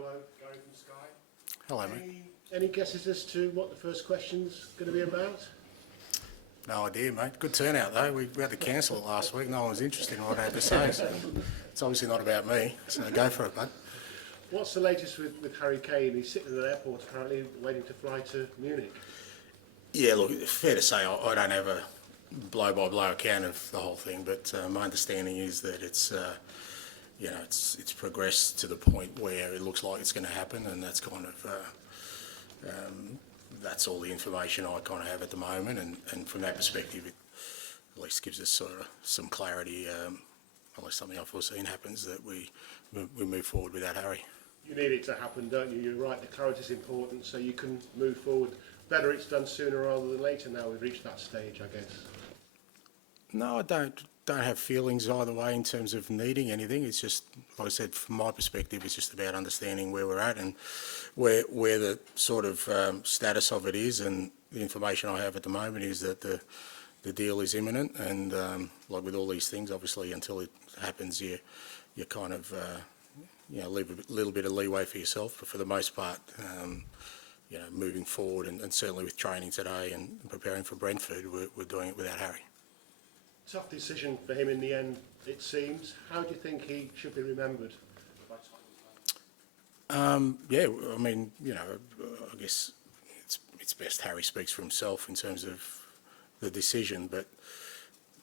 Hello, Gary from Sky. Hello, mate. Any guesses as to what the first question's going to be about? No idea, mate. Good turnout, though. We had to cancel it last week. No one was interested in what I had to say, so it's obviously not about me. So go for it, bud. What's the latest with Harry Kane? He's sitting at the airport apparently waiting to fly to Munich. Yeah, look, fair to say I don't have a blow-by-blow account of the whole thing, but my understanding is that it's progressed to the point where it looks like it's going to happen, and that's kind of that's all the information I kind of have at the moment, and from that perspective, it at least gives us sort of some clarity, unless something unforeseen happens, that we move forward without Harry. You need it to happen, don't you? You're right, the clarity is important, so you can move forward. Better it's done sooner rather than later now we've reached that stage, I guess. No, I don't have feelings either way in terms of needing anything. It's just, like I said, from my perspective, it's just about understanding where we're at and where the sort of status of it is. And the information I have at the moment is that the deal is imminent. And like with all these things, obviously, until it happens, you kind of leave a little bit of leeway for yourself. But for the most part, moving forward, and certainly with training today and preparing for Brentford, we're doing it without Harry. Tough decision for him in the end, it seems. How do you think he should be remembered? Yeah, I mean, I guess it's best Harry speaks for himself in terms of the decision. But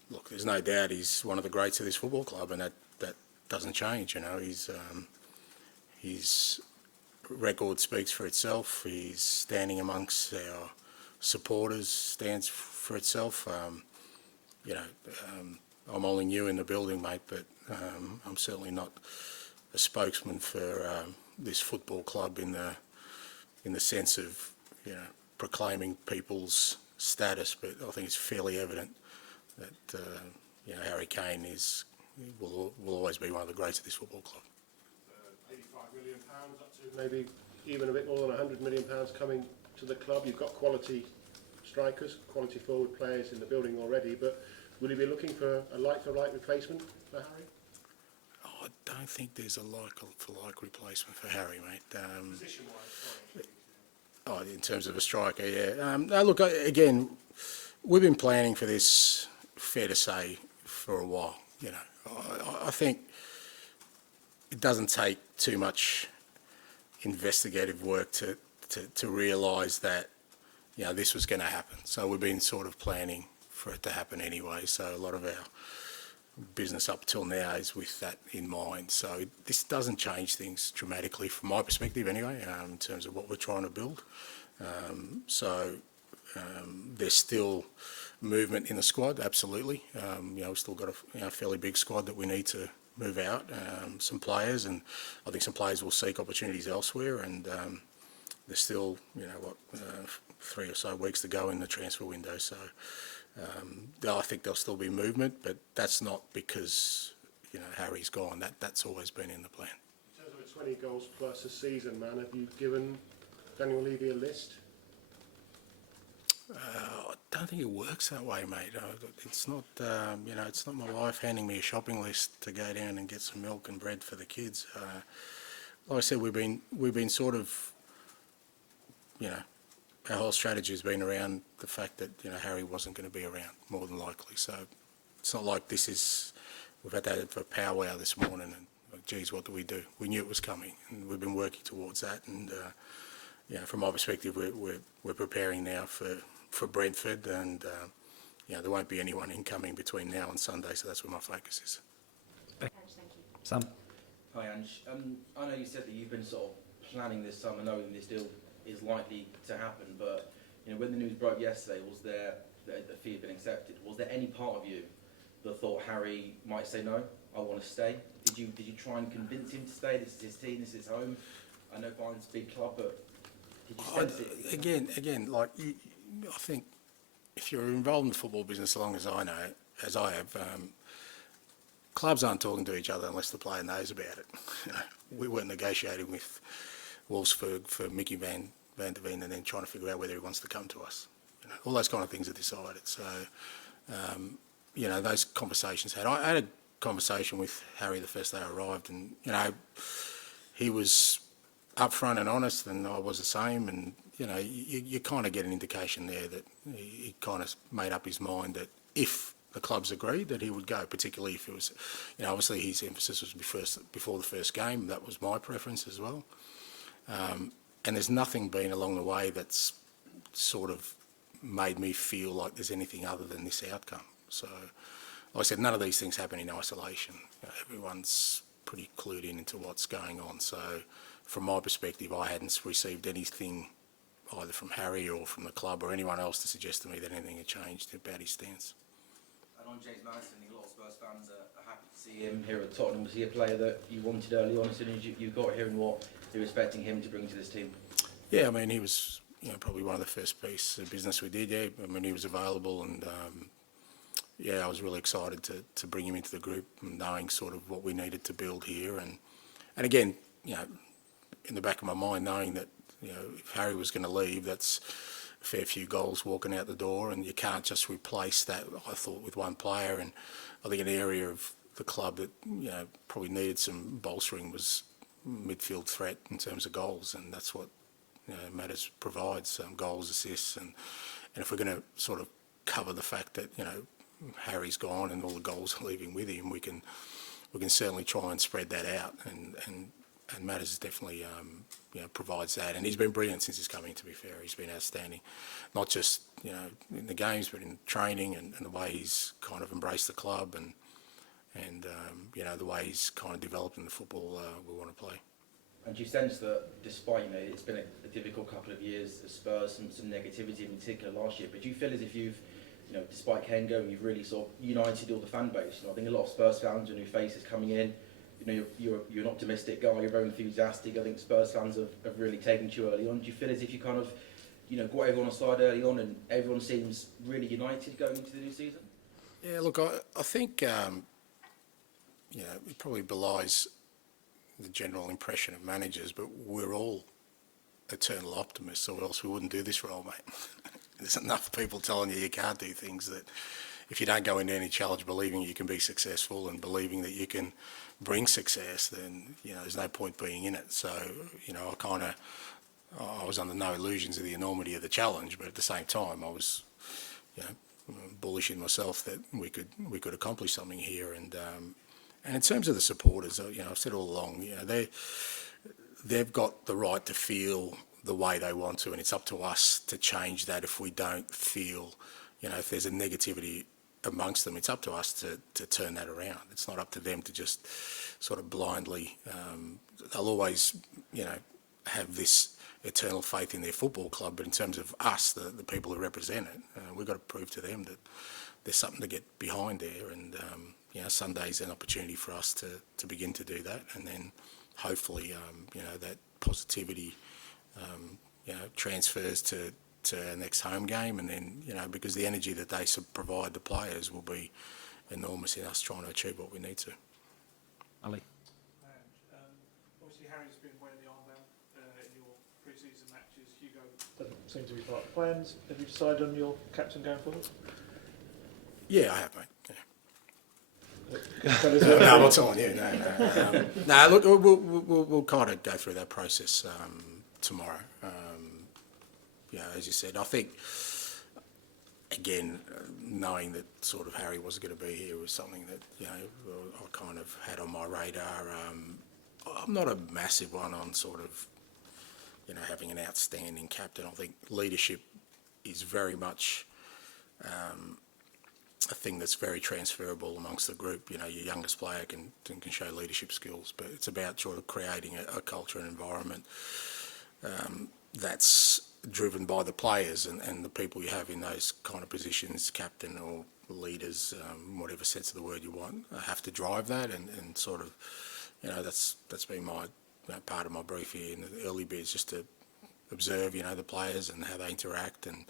look, there's no doubt he's one of the greats of this football club, and that doesn't change. His record speaks for itself. His standing amongst our supporters stands for itself. I'm only new in the building, mate, but I'm certainly not a spokesman for this football club in the sense of proclaiming people's status. But I think it's fairly evident that Harry Kane will always be one of the greats of this football club. £85 million up to maybe even a bit more than £100 million coming to the club. You've got quality strikers, quality forward players in the building already, but will you be looking for a like-for-like replacement for Harry? Oh, I don't think there's a like-for-like replacement for Harry, mate. Position-wise, sorry. In terms of a striker, yeah. No, look, again, we've been planning for this, fair to say, for a while. I think it doesn't take too much investigative work to realise that this was going to happen. So we've been sort of planning for it to happen anyway. So a lot of our business up till now is with that in mind. So this doesn't change things dramatically from my perspective anyway, in terms of what we're trying to build. There's still movement in the squad, absolutely. We've still got a fairly big squad that we need to move out, some players, and I think some players will seek opportunities elsewhere, and there's still, 3 or so weeks to go in the transfer window. So I think there'll still be movement, but that's not because Harry's gone. That's always been in the plan. In terms of 20 goals plus a season, man, have you given Daniel Levy a list? I don't think it works that way, mate. It's not, it's not my wife handing me a shopping list to go down and get some milk and bread for the kids. Like I said, we've been sort of, our whole strategy has been around the fact that Harry wasn't going to be around, more than likely. So it's not like we've had that for a powwow this morning and geez, what do? We knew it was coming, and we've been working towards that. And from my perspective, we're preparing now for Brentford, and there won't be anyone incoming between now and Sunday, so that's where my focus is. Ange, thank you. Sam? Hi Ange, I know you said that you've been sort of planning this summer, knowing this deal is likely to happen, but when the news broke yesterday, was there the fee had been accepted? Was there any part of you that thought Harry might say no, I want to stay? Did you try and convince him to stay? This is his team, this is his home. I know Bayern's a big club, but did you sense it? Again, like I think if you're involved in the football business as long as I know, as I have, clubs aren't talking to each other unless the player knows about it. We weren't negotiating with Wolfsburg for Mickey Van der Veen and then trying to figure out whether he wants to come to us. All those kind of things are decided. So, those conversations I had a conversation with Harry the first day I arrived, and he was upfront and honest, and I was the same. And you kind of get an indication there that he kind of made up his mind that if the clubs agreed that he would go, particularly if it was, obviously his emphasis was before the first game. That was my preference as well. And there's nothing been along the way that's sort of made me feel like there's anything other than this outcome. So, like I said, none of these things happen in isolation. Everyone's pretty clued into what's going on. So, from my perspective, I hadn't received anything either from Harry or from the club or anyone else to suggest to me that anything had changed about his stance. And on James Maddison, a lot of Spurs fans are happy to see him here at Tottenham. Was he a player that you wanted early on as soon as you got here, and what you're expecting him to bring to this team? Yeah, I mean, he was probably one of the first pieces of business we did. Yeah, I mean, he was available, and yeah, I was really excited to bring him into the group, knowing sort of what we needed to build here, and again, in the back of my mind, knowing that if Harry was going to leave, that's a fair few goals walking out the door, and you can't just replace that, I thought, with one player. And I think an area of the club that probably needed some bolstering was midfield threat in terms of goals, and that's what Matters provides, goals, assists, and if we're going to sort of cover the fact that Harry's gone and all the goals are leaving with him, we can certainly try and spread that out, and Matters definitely provides that, and he's been brilliant since he's coming. To be fair, he's been outstanding, not just in the games, but in training and the way he's kind of embraced the club, and the way he's kind of developed in the football we want to play. And do you sense that, despite it's been a difficult couple of years at Spurs, some negativity in particular last year, but do you feel as if you've, despite Kane going, you've really sort of united all the fan base? I think a lot of Spurs fans are new faces coming in. You're an optimistic guy. You're very enthusiastic. I think Spurs fans have really taken to you early on. Do you feel as if you kind of, got everyone aside early on, and everyone seems really united going into the new season? Yeah, look, I think it probably belies the general impression of managers, but we're all eternal optimists, or else we wouldn't do this role, mate. There's enough people telling you can't do things that if you don't go into any challenge believing you can be successful and believing that you can bring success, then there's no point being in it. So I was under no illusions of the enormity of the challenge, but at the same time I was bullish in myself that we could accomplish something here. And in terms of the supporters, I've said all along, they've got the right to feel the way they want to, and it's up to us to change that. If we don't feel, if there's a negativity amongst them, it's up to us to turn that around. It's not up to them to just sort of blindly. They'll always, have this eternal faith in their football club, but in terms of us, the people who represent it, we've got to prove to them that there's something to get behind there, and Sunday's an opportunity for us to begin to do that, and then hopefully that positivity transfers to our next home game, and then because the energy that they provide the players will be enormous in us trying to achieve what we need to. Ali. Obviously Harry's been wearing the armband in your pre-season matches. Hugo doesn't seem to be part of the plans. Have you decided on your captain going forward? Yeah, I have, mate. So No, I'm not telling you. No. Look, we'll kind of go through that process tomorrow. As you said, I think again, knowing that sort of Harry wasn't going to be here was something that I kind of had on my radar. I'm not a massive one on sort of having an outstanding captain. I think leadership is very much a thing that's very transferable amongst the group. Your youngest player can show leadership skills, but it's about sort of creating a culture and environment that's driven by the players and the people you have in those kind of positions, captain or leaders, whatever sense of the word you want, have to drive that, and sort of, that's been my part of my brief here in the early bits, just to observe, the players and how they interact, and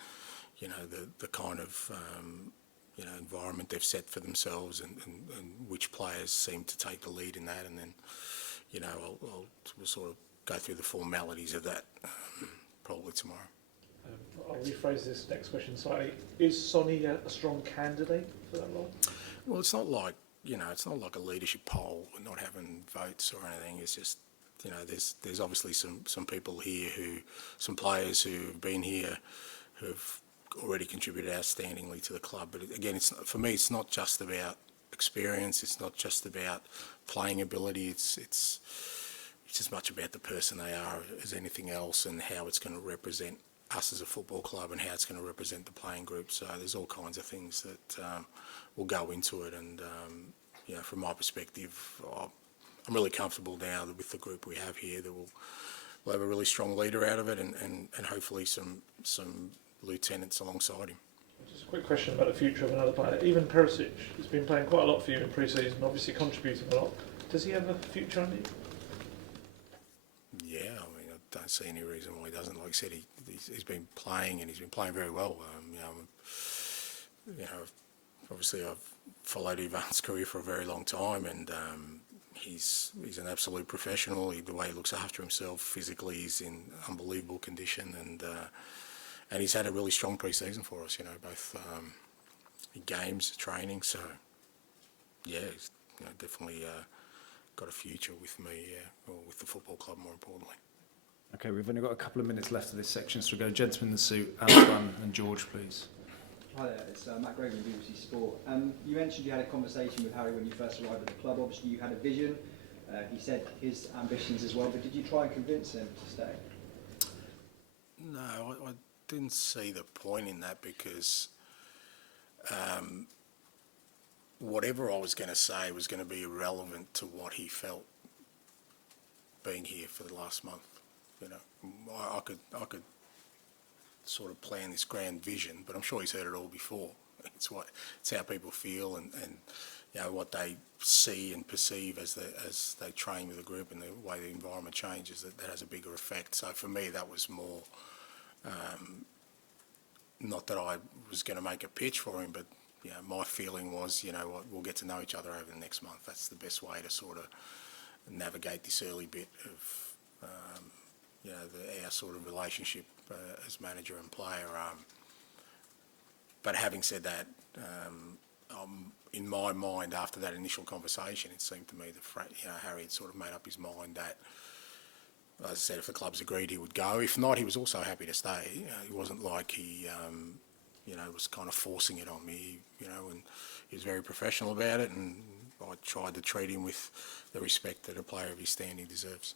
the kind of environment they've set for themselves, and which players seem to take the lead in that, and then we'll sort of go through the formalities of that probably tomorrow. I'll rephrase this next question slightly. Is Sonny a strong candidate for that role? Well, it's not like it's not like a leadership poll. We're not having votes or anything. It's just you know, there's obviously some people here some players who have been here who have already contributed outstandingly to the club. But again, for me, it's not just about experience. It's not just about playing ability. It's as much about the person they are as anything else, and how it's going to represent us as a football club and how it's going to represent the playing group. So there's all kinds of things that will go into it. And you know, from my perspective, I'm really comfortable now that with the group we have here that we'll have a really strong leader out of it, and hopefully some lieutenants alongside him. Just a quick question about the future of another player. Even Perisic has been playing quite a lot for you in pre-season, obviously contributing a lot. Does he have a future under you? Yeah, I mean, I don't see any reason why he doesn't. Like I said, he's been playing, and he's been playing very well. You know, obviously I've followed Ivan's career for a very long time, and he's an absolute professional. The way he looks after himself physically, he's in unbelievable condition, and he's had a really strong pre-season for us. You know, both in games, training. So yeah, he's definitely got a future with me, or with the football club, more importantly. Okay, we've only got a couple of minutes left of this section, so we'll go gentleman in the suit, Antoine and George, please. Hi there, it's Matt Graven, BBC Sport. You mentioned you had a conversation with Harry when you first arrived at the club. Obviously you had a vision. He said his ambitions as well, but did you try and convince him to stay? No, I didn't see the point in that, because whatever I was going to say was going to be irrelevant to what he felt being here for the last month. You know, I could sort of plan this grand vision, but I'm sure he's heard it all before. It's how people feel, and you know, what they see and perceive as they train with the group, and the way the environment changes, that has a bigger effect. So for me, that was more not that I was going to make a pitch for him, but you know, my feeling was, you know what, we'll get to know each other over the next month. That's the best way to sort of navigate this early bit of you know, our sort of relationship as manager and player. But having said that, in my mind, after that initial conversation, it seemed to me that you know, Harry had sort of made up his mind that, as I said, if the club's agreed, he would go. If not, he was also happy to stay. You know, it wasn't like he you know, was kind of forcing it on me. You know, and he was very professional about it, and I tried to treat him with the respect that a player of his standing deserves.